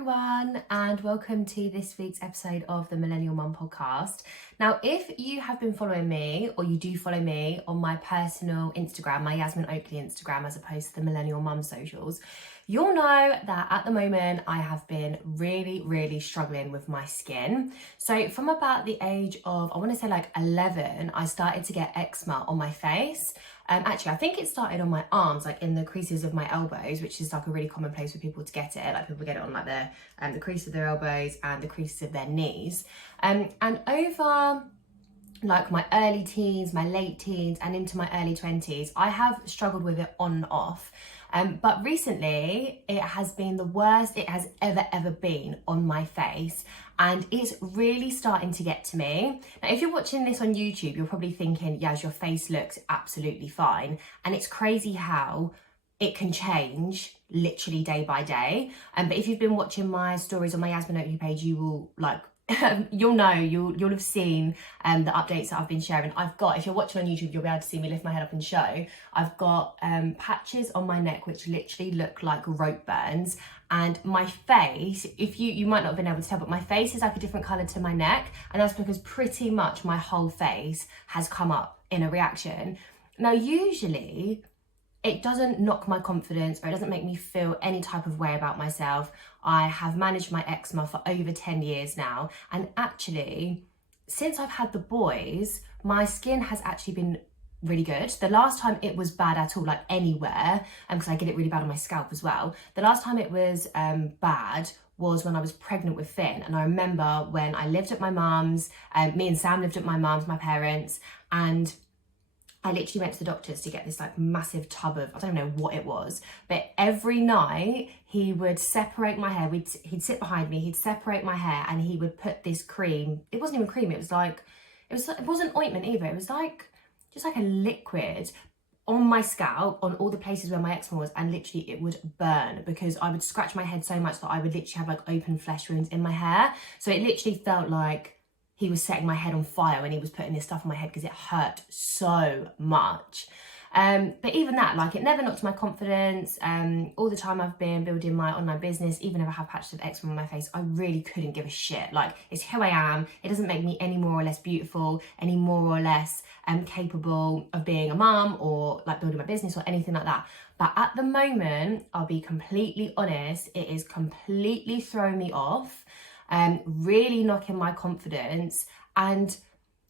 everyone, and welcome to this week's episode of the Millennial Mum podcast. Now, if you have been following me, or you do follow me on my personal Instagram, my Yasmin Oakley Instagram, as opposed to the Millennial Mum socials, you'll know that at the moment I have been really struggling with my skin. So from about the age of, I want to say like 11, I started to get eczema on my face. Actually, I think it started on my arms, like in the creases of my elbows, which is like a really common place for people to get it. Like people get it on like the crease of their elbows and the creases of their knees. And over like my early teens, my late teens, and into my early 20s, I have struggled with it on and off. But recently, it has been the worst it has ever been on my face. And it's really starting to get to me. Now, if you're watching this on YouTube, you're probably thinking, Yas, your face looks absolutely fine. And it's crazy how it can change literally day by day. But if you've been watching my stories on my Yasmin Oakley page, you will you'll have seen the updates that I've been sharing. I've got, if you're watching on YouTube, you'll be able to see me lift my head up and show. I've got patches on my neck which literally look like rope burns, and my face, if you might not have been able to tell, but my face is like a different colour to my neck, and that's because pretty much my whole face has come up in a reaction. Now, usually it doesn't knock my confidence, or it doesn't make me feel any type of way about myself. I have managed my eczema for over 10 years now. And actually, since I've had the boys, my skin has actually been really good. The last time it was bad at all, like anywhere, because I get it really bad on my scalp as well. The last time it was bad was when I was pregnant with Finn. And I remember when I lived at my mum's, me and Sam lived at my mum's, my parents, and I literally went to the doctors to get this like massive tub of, I don't know what it was, but every night he would separate my hair. He'd sit behind me, he'd separate my hair, and he would put this cream. It wasn't even cream, it wasn't ointment either. It was like, just like a liquid on my scalp, on all the places where my eczema was, and literally it would burn because I would scratch my head so much that I would literally have like open flesh wounds in my hair. So it literally felt like he was setting my head on fire when he was putting this stuff on my head because it hurt so much. But even that, like, it never knocked my confidence. All the time I've been building my online business, even if I have patches of eczema on my face, I really couldn't give a shit. Like, it's who I am. It doesn't make me any more or less beautiful, any more or less capable of being a mum or like building my business or anything like that. But at the moment, I'll be completely honest, it is completely throwing me off. Really knocking my confidence and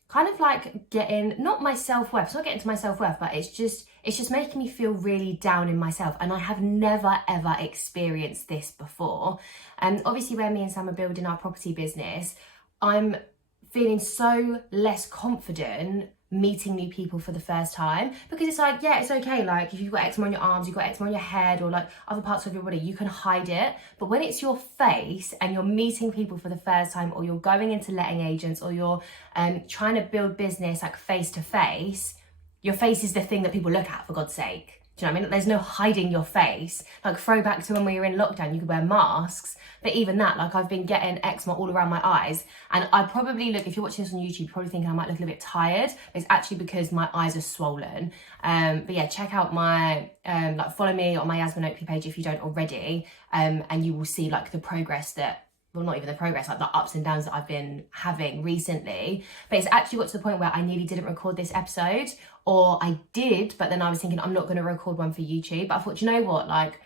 kind of like getting, not my self-worth, it's not getting to my self-worth, but it's just making me feel really down in myself. And I have never ever experienced this before. And obviously where me and Sam are building our property business, I'm feeling so less confident meeting new people for the first time, because it's like, yeah, it's okay, like if you've got eczema on your arms, you've got eczema on your head, or like other parts of your body, you can hide it. But when it's your face and you're meeting people for the first time, or you're going into letting agents, or you're trying to build business like face to face, your face is the thing that people look at, for God's sake. Do you know what I mean? There's no hiding your face. Like, throwback to when we were in lockdown, you could wear masks. But even that, like, I've been getting eczema all around my eyes. And I probably look, if you're watching this on YouTube, you probably think I might look a little bit tired. It's actually because my eyes are swollen. But yeah, check out my, follow me on my Yasmin Oakley page if you don't already. And you will see like the progress that, well, not even the progress, like the ups and downs that I've been having recently. But it's actually got to the point where I nearly didn't record this episode, or I did, but then I was thinking I'm not going to record one for YouTube. But I thought, you know what, like,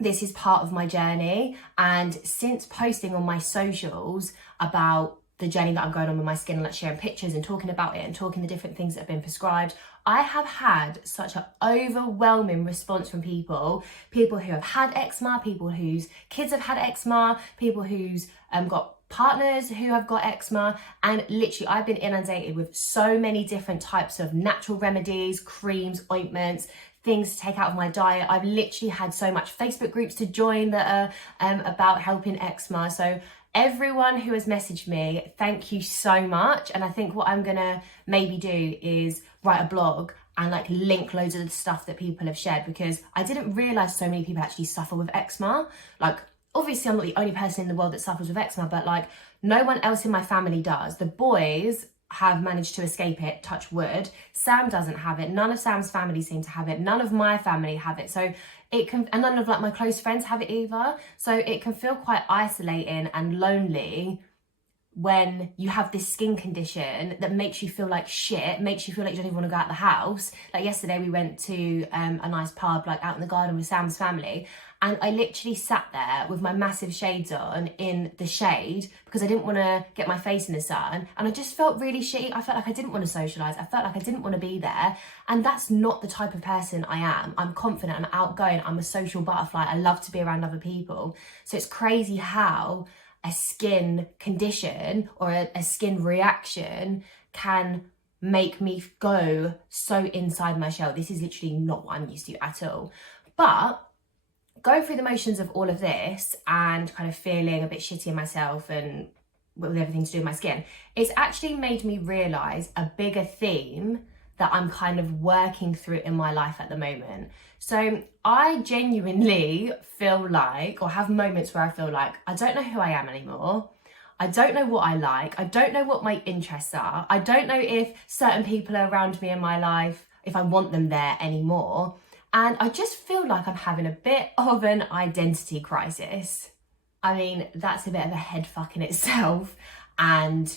this is part of my journey. And since posting on my socials about the journey that I'm going on with my skin, and like sharing pictures and talking about it and talking the different things that have been prescribed, I have had such an overwhelming response from people who have had eczema, people whose kids have had eczema, people who's got partners who have got eczema. And literally I've been inundated with so many different types of natural remedies, creams, ointments, things to take out of my diet. I've literally had so much Facebook groups to join that are about helping eczema. So everyone who has messaged me, thank you so much. And I think what I'm gonna maybe do is write a blog and like link loads of the stuff that people have shared, because I didn't realize so many people actually suffer with eczema. Like, obviously I'm not the only person in the world that suffers with eczema, but like no one else in my family does. The boys have managed to escape it, touch wood. Sam doesn't have it. None of Sam's family seem to have it. None of my family have it. So it can, and none of like my close friends have it either. So it can feel quite isolating and lonely when you have this skin condition that makes you feel like shit, makes you feel like you don't even want to go out the house. Like yesterday we went to a nice pub like out in the garden with Sam's family, and I literally sat there with my massive shades on in the shade because I didn't want to get my face in the sun, and I just felt really shitty. I felt like I didn't want to socialise. I felt like I didn't want to be there, and that's not the type of person I am. I'm confident, I'm outgoing, I'm a social butterfly. I love to be around other people. So it's crazy how a skin condition or a skin reaction can make me go so inside my shell. This is literally not what I'm used to at all. But going through the motions of all of this and kind of feeling a bit shitty in myself and with everything to do with my skin, it's actually made me realise a bigger theme that I'm kind of working through in my life at the moment. So I genuinely feel like, or have moments where I feel like I don't know who I am anymore. I don't know what I like. I don't know what my interests are. I don't know if certain people are around me in my life, if I want them there anymore. And I just feel like I'm having a bit of an identity crisis. I mean, that's a bit of a head fuck in itself and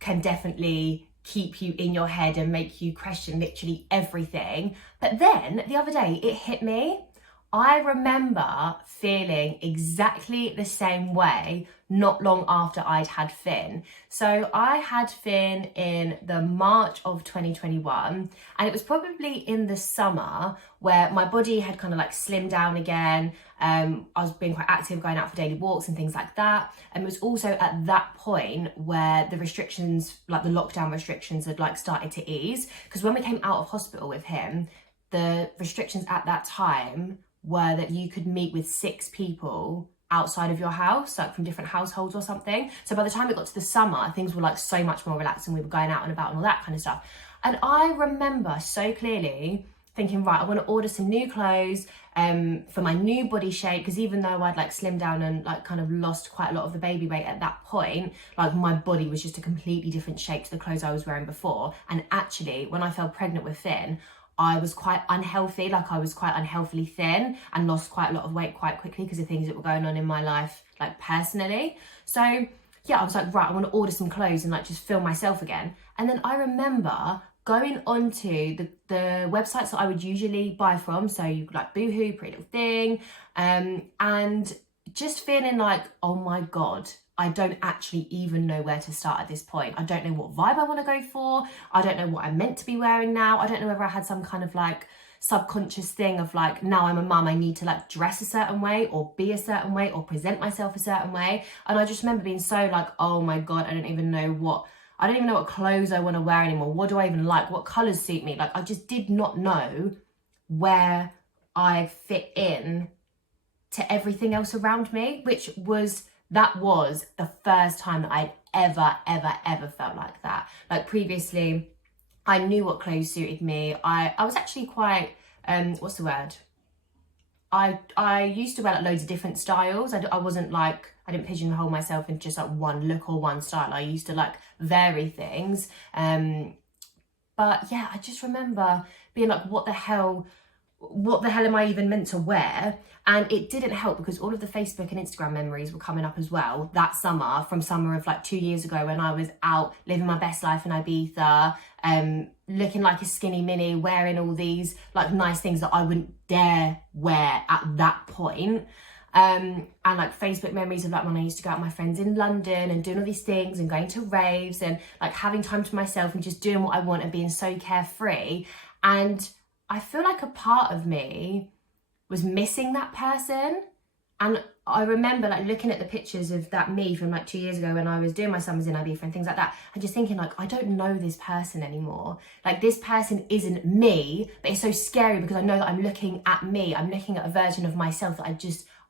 can definitely keep you in your head and make you question literally everything. But then the other day it hit me. I remember feeling exactly the same way not long after I'd had Finn. So I had Finn in the March of 2021, and it was probably in the summer where my body had kind of like slimmed down again. I was being quite active, going out for daily walks and things like that. And it was also at that point where the restrictions, like the lockdown restrictions, had like started to ease. Because when we came out of hospital with him, the restrictions at that time were that you could meet with 6 people outside of your house, like from different households or something. So by the time it got to the summer, things were like so much more relaxed and we were going out and about and all that kind of stuff. And I remember so clearly thinking, right, I want to order some new clothes for my new body shape, because even though I'd like slimmed down and like kind of lost quite a lot of the baby weight at that point, like my body was just a completely different shape to the clothes I was wearing before. And actually, when I fell pregnant with Finn, I was quite unhealthy, like I was quite unhealthily thin and lost quite a lot of weight quite quickly because of things that were going on in my life, like personally. So yeah, I was like, right, I want to order some clothes and like just feel myself again. And then I remember going onto the websites that I would usually buy from, so you like Boohoo, Pretty Little Thing, and just feeling like, oh my God, I don't actually even know where to start at this point. I don't know what vibe I want to go for. I don't know what I'm meant to be wearing now. I don't know whether I had some kind of like subconscious thing of like, now I'm a mum, I need to like dress a certain way or be a certain way or present myself a certain way. And I just remember being so like, oh my God, I don't even know what clothes I want to wear anymore. What do I even like? What colours suit me? Like I just did not know where I fit in to everything else around me, that was the first time that I'd ever felt like that. Like previously, I knew what clothes suited me. I was actually quite, what's the word? I used to wear like loads of different styles. I wasn't like, I didn't pigeonhole myself into just like one look or one style. I used to like vary things. But yeah, I just remember being like, what the hell am I even meant to wear? And it didn't help because all of the Facebook and Instagram memories were coming up as well that summer, from summer of like 2 years ago when I was out living my best life in Ibiza, looking like a skinny mini, wearing all these like nice things that I wouldn't dare wear at that point. And like Facebook memories of like when I used to go out with my friends in London and doing all these things and going to raves and like having time to myself and just doing what I want and being so carefree. And I feel like a part of me was missing that person. And I remember like looking at the pictures of that me from like 2 years ago when I was doing my summers in Ibiza and things like that, and just thinking like, I don't know this person anymore. Like this person isn't me, but it's so scary because I know that I'm looking at me. I'm looking at a version of myself that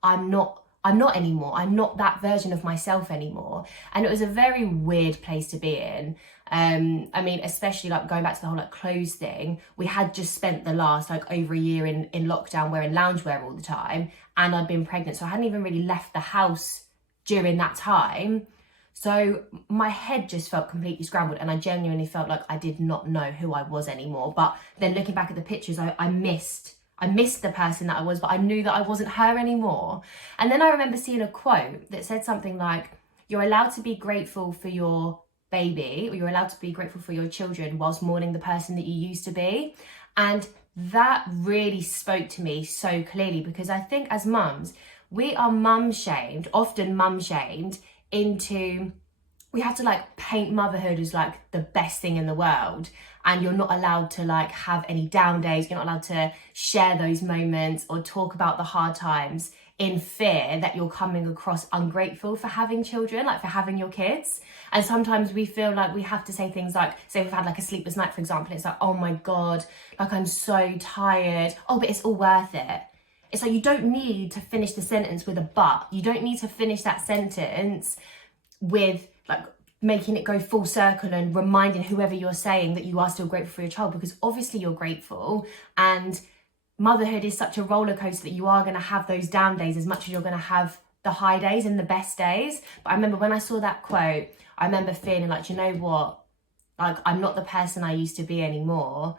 I'm not anymore. I'm not that version of myself anymore. And it was a very weird place to be in. I mean, especially like going back to the whole like clothes thing, we had just spent the last like over a year in lockdown wearing loungewear all the time, and I'd been pregnant, so I hadn't even really left the house during that time. So my head just felt completely scrambled, and I genuinely felt like I did not know who I was anymore. But then looking back at the pictures, I missed the person that I was, but I knew that I wasn't her anymore. And then I remember seeing a quote that said something like, you're allowed to be grateful for your baby, or you're allowed to be grateful for your children whilst mourning the person that you used to be. And that really spoke to me so clearly, because I think as mums, we are often mum shamed into, we have to like paint motherhood as like the best thing in the world, and you're not allowed to like have any down days, you're not allowed to share those moments or talk about the hard times, in fear that you're coming across ungrateful for having children, like for having your kids. And sometimes we feel like we have to say things like, say we've had like a sleepless night, for example, it's like, oh my God, like I'm so tired. Oh, but it's all worth it. It's like, you don't need to finish the sentence with a but. You don't need to finish that sentence with like making it go full circle and reminding whoever you're saying that you are still grateful for your child, because obviously you're grateful. And motherhood is such a roller coaster that you are going to have those down days as much as you're going to have the high days and the best days. But I remember when I saw that quote, I remember feeling like, you know what? Like, I'm not the person I used to be anymore.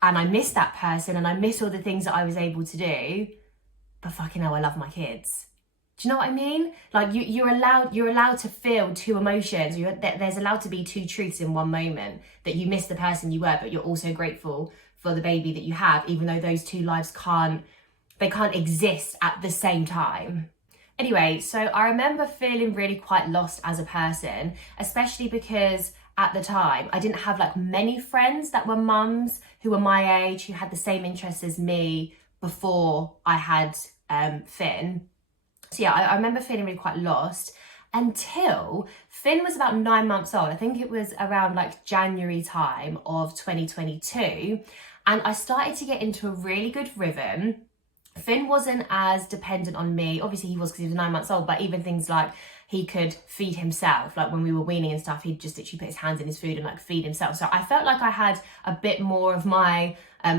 And I miss that person, and I miss all the things that I was able to do. But fucking hell, I love my kids. Do you know what I mean? Like, you're allowed to feel two emotions. There's allowed to be two truths in one moment, that you miss the person you were, but you're also grateful for the baby that you have, even though those two lives can't exist at the same time. Anyway, so I remember feeling really quite lost as a person, especially because at the time I didn't have like many friends that were mums who were my age, who had the same interests as me before I had Finn. So yeah, I remember feeling really quite lost until Finn was about 9 months old. I think it was around like January time of 2022. And I started to get into a really good rhythm. Finn wasn't as dependent on me. Obviously he was, because he was 9 months old, but even things like he could feed himself. Like when we were weaning and stuff, he'd just literally put his hands in his food and like feed himself. So I felt like I had a bit more of my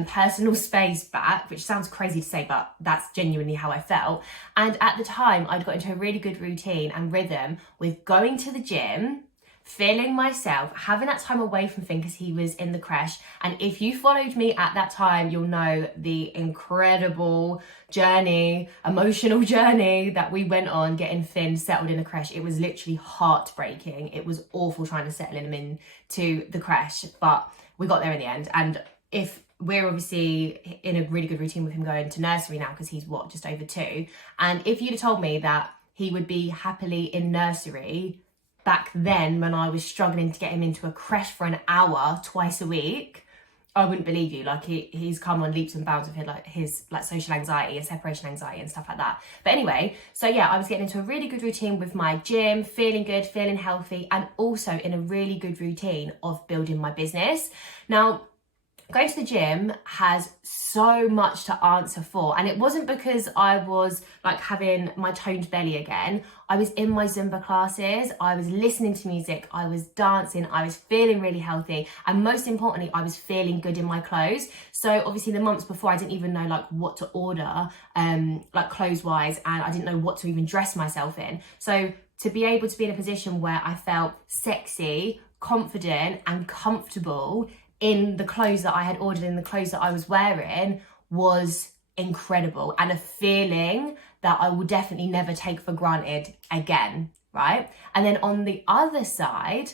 personal space back, which sounds crazy to say, but that's genuinely how I felt. And at the time, I'd got into a really good routine and rhythm with going to the gym, feeling myself, having that time away from Finn because he was in the creche. And if you followed me at that time, you'll know the incredible journey, emotional journey that we went on getting Finn settled in a creche. It was literally heartbreaking. It was awful trying to settle him into the creche, but we got there in the end. And if we're obviously in a really good routine with him going to nursery now, because he's just over 2. And if you'd have told me that he would be happily in nursery back then, when I was struggling to get him into a creche for an hour twice a week, I wouldn't believe you. Like he's come on leaps and bounds with his social anxiety and separation anxiety and stuff like that. But anyway, so yeah, I was getting into a really good routine with my gym, feeling good, feeling healthy, and also in a really good routine of building my business. Now, going to the gym has so much to answer for, and it wasn't because I was like having my toned belly again. I was in my Zumba classes, I was listening to music, I was dancing, I was feeling really healthy, and most importantly, I was feeling good in my clothes. So obviously the months before, I didn't even know like what to order like clothes wise, and I didn't know what to even dress myself in. So to be able to be in a position where I felt sexy, confident and comfortable in the clothes that I had ordered, in the clothes that I was wearing, was incredible, and a feeling that I will definitely never take for granted again, right? And then on the other side,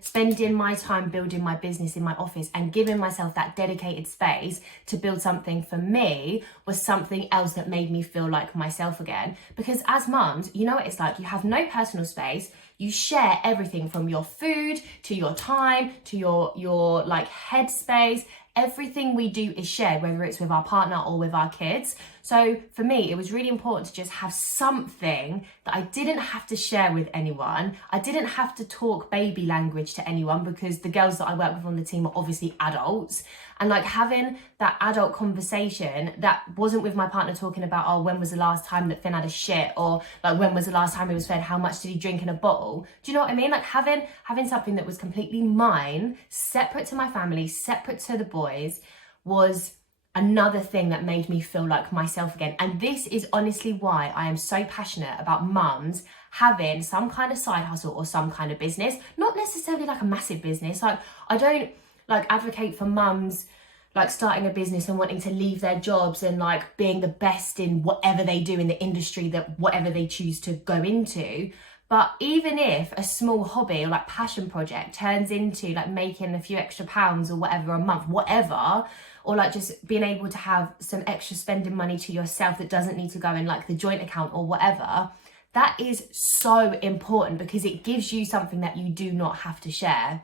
spending my time building my business in my office and giving myself that dedicated space to build something for me was something else that made me feel like myself again. Because as mums, you know what it's like, you have no personal space. You share everything from your food to your time to your like headspace. Everything we do is shared, whether it's with our partner or with our kids. So for me, it was really important to just have something that I didn't have to share with anyone. I didn't have to talk baby language to anyone, because the girls that I work with on the team are obviously adults. And like having that adult conversation that wasn't with my partner talking about, oh, when was the last time that Finn had a shit? Or like, when was the last time he was fed? How much did he drink in a bottle? Do you know what I mean? Like having something that was completely mine, separate to my family, separate to the boys, was another thing that made me feel like myself again. And this is honestly why I am so passionate about mums having some kind of side hustle or some kind of business, not necessarily like a massive business. Like, I don't like advocate for mums like starting a business and wanting to leave their jobs and like being the best in whatever they do in the industry, that whatever they choose to go into. But even if a small hobby or like passion project turns into like making a few extra pounds or whatever a month, whatever, or like just being able to have some extra spending money to yourself that doesn't need to go in like the joint account or whatever, that is so important because it gives you something that you do not have to share.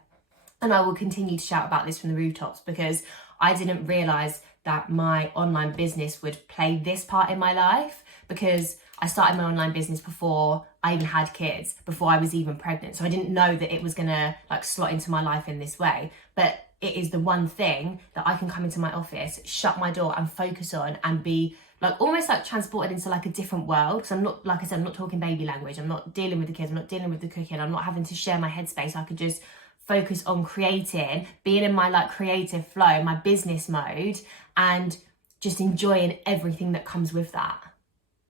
And I will continue to shout about this from the rooftops because I didn't realise that my online business would play this part in my life, because I started my online business before I even had kids, before I was even pregnant. So I didn't know that it was gonna like slot into my life in this way. But it is the one thing that I can come into my office, shut my door and focus on and be like almost like transported into like a different world. Because I'm not, like I said, I'm not talking baby language. I'm not dealing with the kids. I'm not dealing with the cooking. I'm not having to share my headspace. I could just focus on creating, being in my like creative flow, my business mode, and just enjoying everything that comes with that.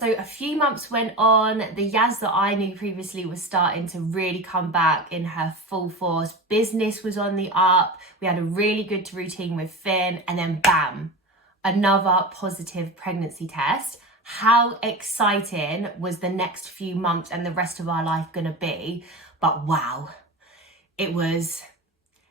So a few months went on, the Yaz that I knew previously was starting to really come back in her full force. Business was on the up. We had a really good routine with Finn, and then bam, another positive pregnancy test. How exciting was the next few months and the rest of our life gonna be? But wow, it was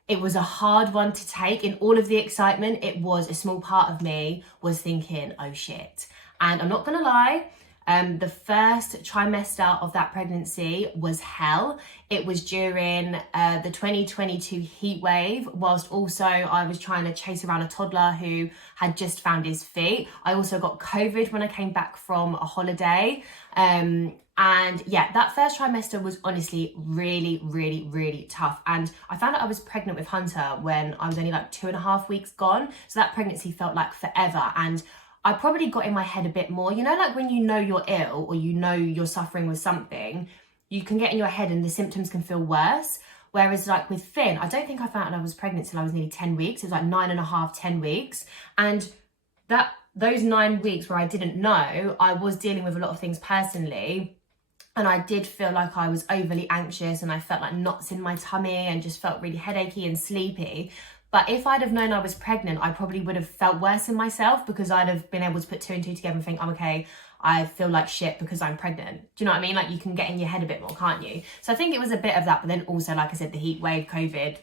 a hard one to take. In all of the excitement, it was a small part of me was thinking, oh shit. And I'm not gonna lie, the first trimester of that pregnancy was hell. It was during the 2022 heat wave, whilst also I was trying to chase around a toddler who had just found his feet. I also got COVID when I came back from a holiday. And yeah, that first trimester was honestly really, really, really tough. And I found out I was pregnant with Hunter when I was only like 2.5 weeks gone. So that pregnancy felt like forever. And I probably got in my head a bit more, you know, like when you know you're ill or you know you're suffering with something, you can get in your head and the symptoms can feel worse. Whereas like with Finn, I don't think I found out I was pregnant till I was nearly 10 weeks. It was like 9.5, 10 weeks. And those 9 weeks where I didn't know, I was dealing with a lot of things personally. And I did feel like I was overly anxious and I felt like knots in my tummy and just felt really headachy and sleepy. But if I'd have known I was pregnant, I probably would have felt worse in myself because I'd have been able to put 2 and 2 together and think, I'm okay, I feel like shit because I'm pregnant. Do you know what I mean? Like you can get in your head a bit more, can't you? So I think it was a bit of that. But then also, like I said, the heat wave, COVID,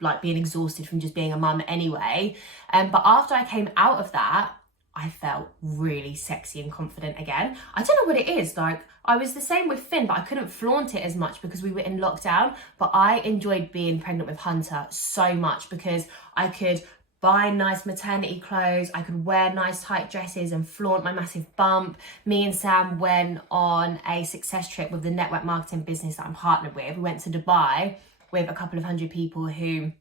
like being exhausted from just being a mum anyway. But after I came out of that, I felt really sexy and confident again. I don't know what it is, like I was the same with Finn, but I couldn't flaunt it as much because we were in lockdown. But I enjoyed being pregnant with Hunter so much because I could buy nice maternity clothes, I could wear nice tight dresses and flaunt my massive bump. Me and Sam went on a success trip with the network marketing business that I'm partnered with. We went to Dubai with a couple of 100 people who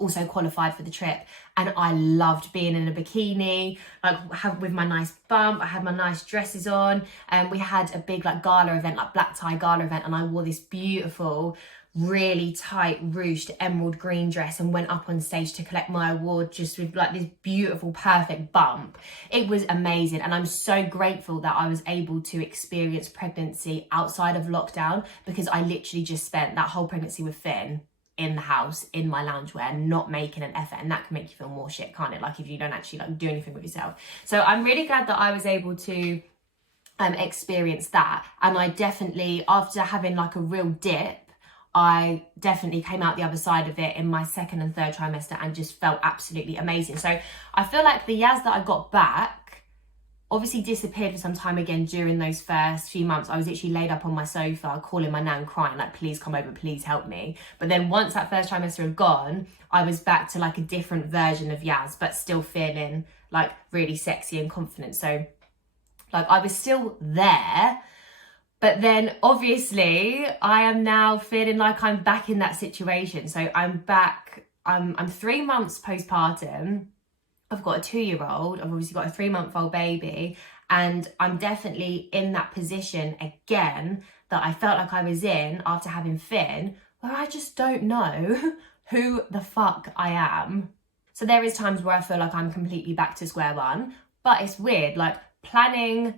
also qualified for the trip, and I loved being in a bikini, like with my nice bump. I had my nice dresses on, and we had a big like gala event, like black tie gala event, and I wore this beautiful, really tight ruched emerald green dress and went up on stage to collect my award just with like this beautiful, perfect bump. It was amazing, and I'm so grateful that I was able to experience pregnancy outside of lockdown, because I literally just spent that whole pregnancy with Finn in the house in my loungewear, not making an effort, and that can make you feel more shit, can't it? Like if you don't actually like do anything with yourself. So I'm really glad that I was able to experience that. And I definitely, after having like a real dip, I definitely came out the other side of it in my 2nd and 3rd trimester and just felt absolutely amazing. So I feel like the Yaz that I got back obviously disappeared for some time again during those first few months. I was literally laid up on my sofa calling my nan, crying like, please come over, please help me. But then once that first trimester had gone, I was back to like a different version of Yaz, but still feeling like really sexy and confident. So like I was still there, but then obviously I am now feeling like I'm back in that situation. So I'm back, I'm 3 months postpartum. I've got a 2-year-old, I've obviously got a 3-month-old baby, and I'm definitely in that position again that I felt like I was in after having Finn, where I just don't know who the fuck I am. So there is times where I feel like I'm completely back to square one, but it's weird, like planning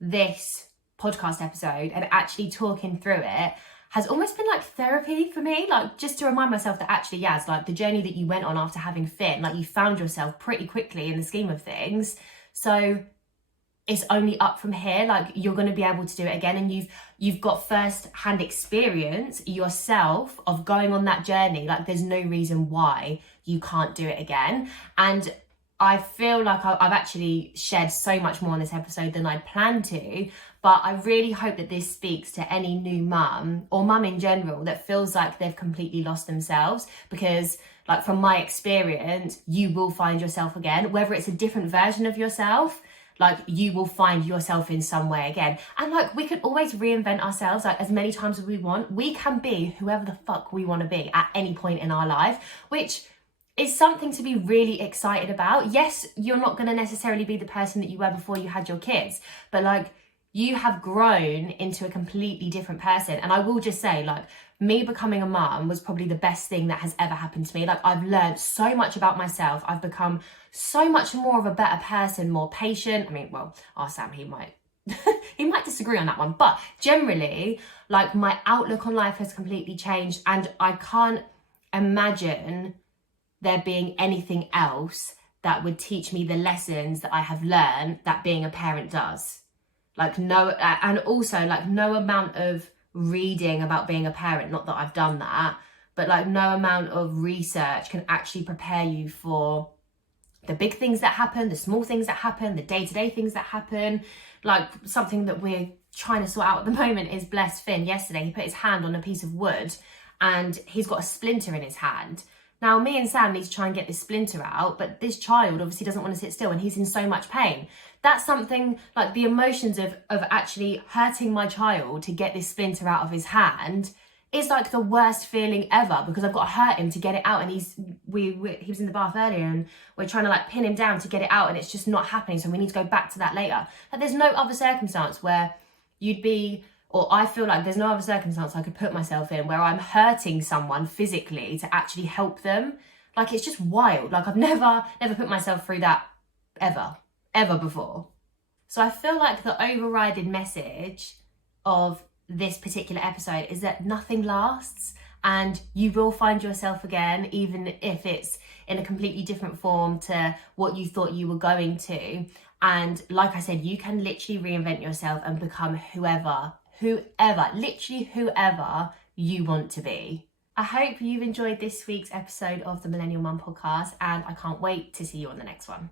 this podcast episode and actually talking through it has almost been like therapy for me, like just to remind myself that actually, Yaz, like the journey that you went on after having Finn, like you found yourself pretty quickly in the scheme of things. So it's only up from here. Like you're going to be able to do it again, and you've got first-hand experience yourself of going on that journey. Like there's no reason why you can't do it again. And I feel like I've actually shared so much more in this episode than I'd planned to, but I really hope that this speaks to any new mum or mum in general that feels like they've completely lost themselves, because like from my experience, you will find yourself again, whether it's a different version of yourself. Like you will find yourself in some way again. And like we can always reinvent ourselves like as many times as we want. We can be whoever the fuck we want to be at any point in our life, which is something to be really excited about. Yes, you're not going to necessarily be the person that you were before you had your kids, but like you have grown into a completely different person. And I will just say, like, me becoming a mum was probably the best thing that has ever happened to me. Like I've learned so much about myself. I've become so much more of a better person, more patient. I mean, well, our Sam, he might he might disagree on that one, but generally, like my outlook on life has completely changed, and I can't imagine there being anything else that would teach me the lessons that I have learned that being a parent does. Like no, and also like no amount of reading about being a parent, not that I've done that, but like no amount of research can actually prepare you for the big things that happen, the small things that happen, the day-to-day things that happen. Like something that we're trying to sort out at the moment is, bless Finn, yesterday he put his hand on a piece of wood and he's got a splinter in his hand. Now me and Sam need to try and get this splinter out, but this child obviously doesn't want to sit still and he's in so much pain. That's something like the emotions of actually hurting my child to get this splinter out of his hand is like the worst feeling ever, because I've got to hurt him to get it out, and he was in the bath earlier and we're trying to like pin him down to get it out and it's just not happening, so we need to go back to that later. Like there's no other circumstance where you'd be, or I feel like there's no other circumstance I could put myself in where I'm hurting someone physically to actually help them. Like it's just wild. Like I've never put myself through that ever before. So I feel like the overriding message of this particular episode is that nothing lasts, and you will find yourself again, even if it's in a completely different form to what you thought you were going to. And like I said, you can literally reinvent yourself and become whoever you want to be. I hope you've enjoyed this week's episode of the Millennial Mum Podcast, and I can't wait to see you on the next one.